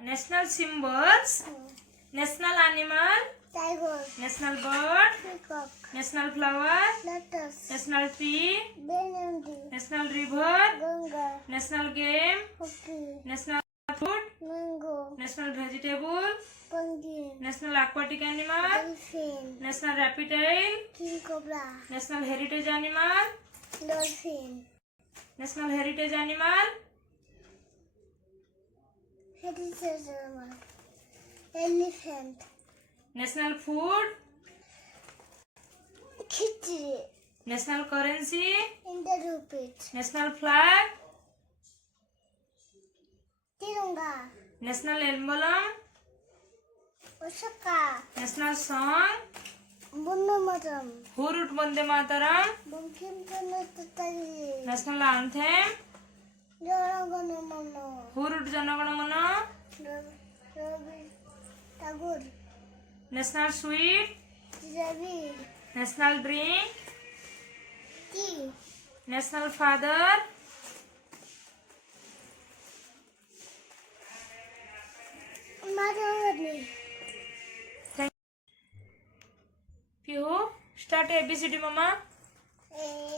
National symbols. National animal. Tiger. National bird. Peacock. National flower. Lotus. National tree. Banana. National river. Ganga. National game. Hockey. National food. Mango. National vegetable. Pumpkin. National aquatic animal. Dolphin. National reptile. King cobra. National heritage animal. Dolphin. National heritage animal. Heritage animal. Elephant. National food. Khichdi. National currency. Indian rupee. National flag. Tiranga. National emblem. Osaka. National song. Bonno Mataram. Who wrote Vande Mataram? Bankim Chandra Tatari. National anthem. Jana Mano. Who wrote Jana Gana Mana? Ravi Tagore. National sweet. Ravi. National drink. Tea. National father. Madhavani. Thank you. Start ABCD, Mama. A